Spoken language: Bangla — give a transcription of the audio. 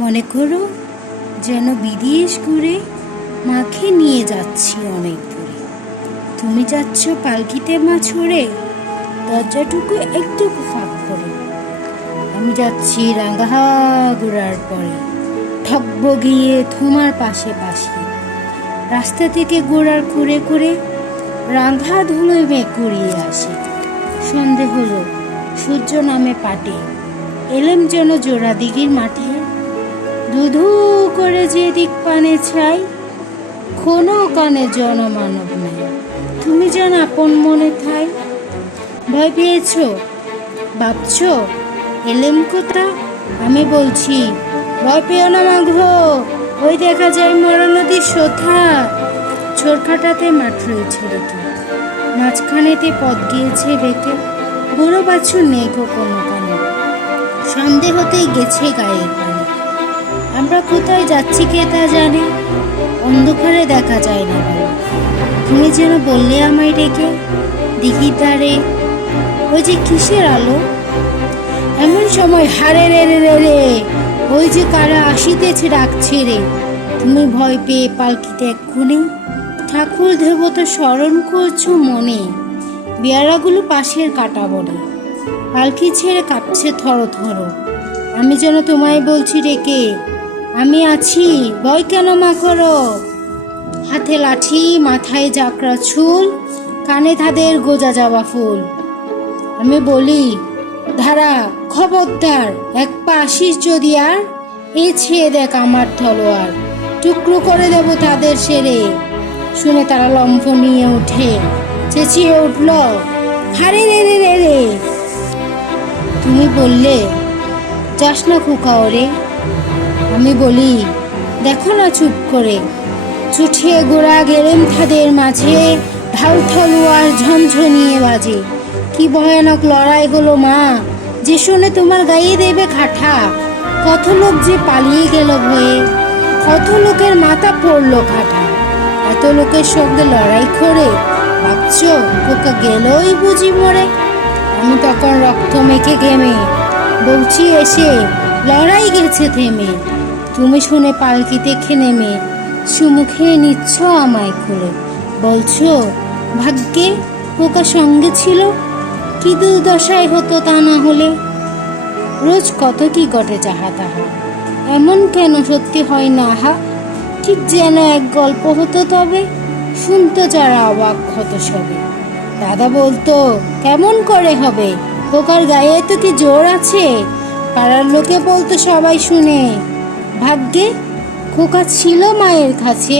মনে করো যেন বিদেশ ঘুরে মাকে নিয়ে যাচ্ছি অনেক দূরে। তুমি যাচ্ছ পালকিতে মা ছড়ে, দরজাটুকু একটু ফাঁক করে। আমি যাচ্ছি রাঙা ঘোরার পরে, ঠকব গিয়ে তোমার পাশে পাশে। রাস্তা থেকে গোড়ার করে করে রাঙা ধুলোয় মেঘ ঘুরিয়ে আসে। সন্ধে হলো, সূর্য নামে পাটে, এলেম যেন জোড়া দিঘির মাঠে। ধুধু করে যে দিক পানে ছাই, কোনো কানে জনমানব নাই। তুমি যেন আপন মনে থাই। ভয় পেয়েছ, ভাবছ এলেম কোথা? আমি বলছি ভয় পেও না মাঘো, ওই দেখা যায় মরা নদীর সোথা। ছোরখাটাতে মাঠ রয়েছে রেখে, মাঝখানেতে পথ গিয়েছে বেঁকে। বুড়ো বাছুর নেই গো কোনো কানে, সন্ধে হতেই গেছে গায়ের পানে। আমরা কোথায় যাচ্ছি কে তা জানে, অন্ধকারে দেখা যায় না ভালো। তুমি যেন বললে আমায় ডেকে, দিঘির ধারে ওই যে কিসের আলো। এমন সময় হারে রে রে রে রে, ওই যে কারা আসিতেছে ডাকছে রে। তুমি ভয় পেয়ে পালকিতে এক্ষুনি ঠাকুর দেবতা স্মরণ করছো মনে। বিয়ারাগুলো পাশের কাটা বলে, পালকি ছেড়ে কাঁপছে থর থর। আমি যেন তোমায় বলছি ডেকে, আমি আছি, ভয় কেন মা করো। হাতে লাঠি, মাথায় জাকরা চুল, কানে তাদের গোজা যাওয়া ফুল। আমি বলি ধারা খবরদার, এক পা আসিস যদি আর, এই ছেয়ে দেখ আমার তলোয়ার, টুকরো করে দেব তাদের সেরে। শুনে তারা লম্ফ নিয়ে উঠে, চেঁচিয়ে উঠল হারে রে রে রে রে। তুমি বললে যাস না খোকা ওরে। আমি বলি দেখো না চুপ করে, চুঠিয়ে গোড়া গেলেম তাদের মাঝে, ঢাল তলোয়ার ঝনঝনিয়ে বাজে। কি ভয়ানক লড়াই হলো মা, যে শুনে তোমার গায়ে দেবে খাঠা। কত লোক যে পালিয়ে গেল ভয়ে, কত লোকের মাথা পড়লো খাটা। এত লোকের সঙ্গে লড়াই করে ভাবছ খোকা গেলই বুঝি মরে। আমি তখন রক্ত মেখে ঘেমে বলছি এসে, লড়াই গেছে থেমে। তুমি শুনে পালকি দেখে নেমে সুমুখে নিচ্ছ আমায় খুলে। বলছো ভাগ্যে খোকা সঙ্গে ছিল, কি দুর্দশায় হতো তা না হলে। রোজ কত কি ঘটে যাহা তাহা, এমন কেন সত্যি হয় না হা। ঠিক যেন এক গল্প হতো তবে, শুনতো যারা অবাক হতো সবে। দাদা বলতো কেমন করে হবে, খোকার গায়ে তো কি জোর আছে। পাড়ার লোকে বলতো সবাই শুনে, ভাগ্যে খোকা ছিল মায়ের কাছে।